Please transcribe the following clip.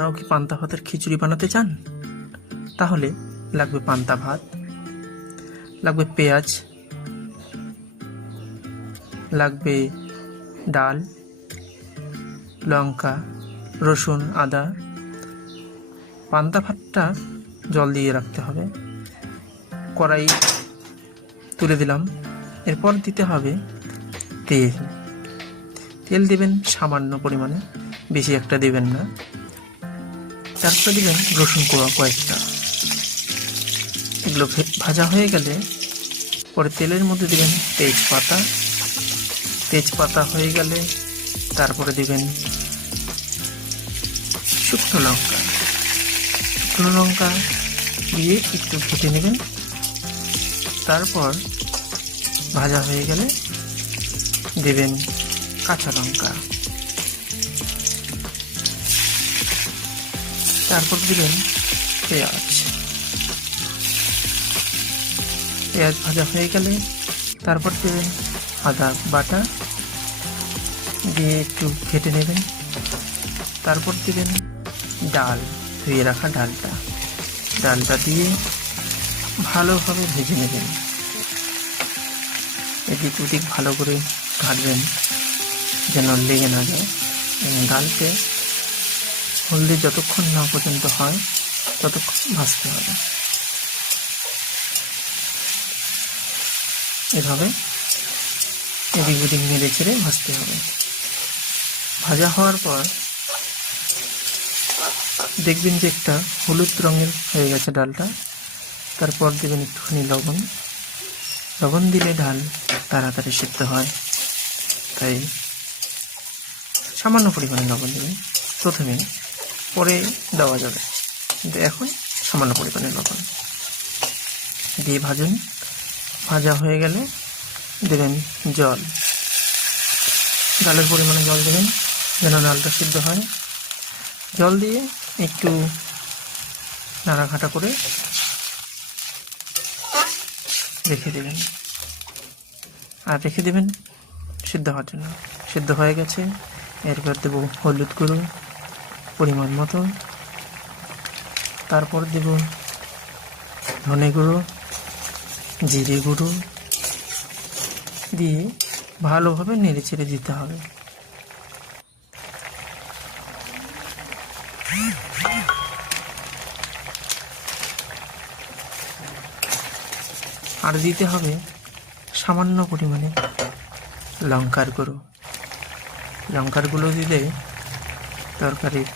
আপনারাও কি পান্তা ভাতের খিচুড়ি বানাতে চান? তাহলে লাগবে পান্তা ভাত, লাগবে পেঁয়াজ, লাগবে ডাল, লঙ্কা, রসুন, আদা। পান্তা ভাতটা জল দিয়ে রাখতে হবে। কড়াই তুলে দিলাম। এরপর দিতে হবে তেল। তেল দেবেন সামান্য পরিমাণে, বেশি একটা দেবেন না। তারপরে দিবেন রসুন কোয়া কয়েকটা। এগুলো ভাজা হয়ে গেলে পরে তেলের মধ্যে দিবেন তেজপাতা। তেজপাতা হয়ে গেলে তারপরে দিবেন শুকনো লঙ্কা। শুকনো লঙ্কা দিয়ে একটু ভেজে নেবেন। তারপর ভাজা হয়ে গেলে দেবেন কাঁচা লঙ্কা। তারপর দিবেন পেঁয়াজ। পেঁয়াজ ভাজা হয়ে গেলে তারপর দেবেন আদা বাটা, দিয়ে একটু ঘেটে নেবেন। তারপর দিবেন ডাল, ধুয়ে রাখা ডালটা দিয়ে ভালোভাবে ভেজে নেবেন। এদিক ওদিক ভালো করে ঘাটবেন যেন লেগে না যায়। এবং ডালকে হলদি যতক্ষণ না পর্যন্ত হয় ততক্ষণ ভাজতে হবে। এভাবে এদিক ওদিক নেড়ে ছেড়ে ভাজতে হবে। ভাজা হওয়ার পর দেখবেন যে একটা হলুদ রঙের হয়ে গেছে ডালটা। তারপর দেবেন একটুখানি লবণ দিলে ডাল তাড়াতাড়ি সিদ্ধ হয়, তাই সামান্য পরিমাণে লবণ দেবেন প্রথমে, পরে দেওয়া যাবে, কিন্তু এখন সামান্য পরিমাণে লবণ দিয়ে ভাজুন। ভাজা হয়ে গেলে দেবেন জল। ডালের পরিমাণে জল দেবেন যেন ডালটা সিদ্ধ হয়। জল দিয়ে একটু নাড়াঘাটা করে রেখে দেবেন, আর রেখে দেবেন সিদ্ধ হওয়ার জন্য। সিদ্ধ হয়ে গেছে। এরপর দেব হলুদ গুঁড়ো পরিমাণ মতো, তারপর দেব ধনে গুঁড়ো, জিরে গুঁড়ো দিয়ে ভালোভাবে নেড়ে চেড়ে দিতে হবে। আর দিতে হবে সামান্য পরিমাণে লঙ্কার গুঁড়ো দিলে তরকারির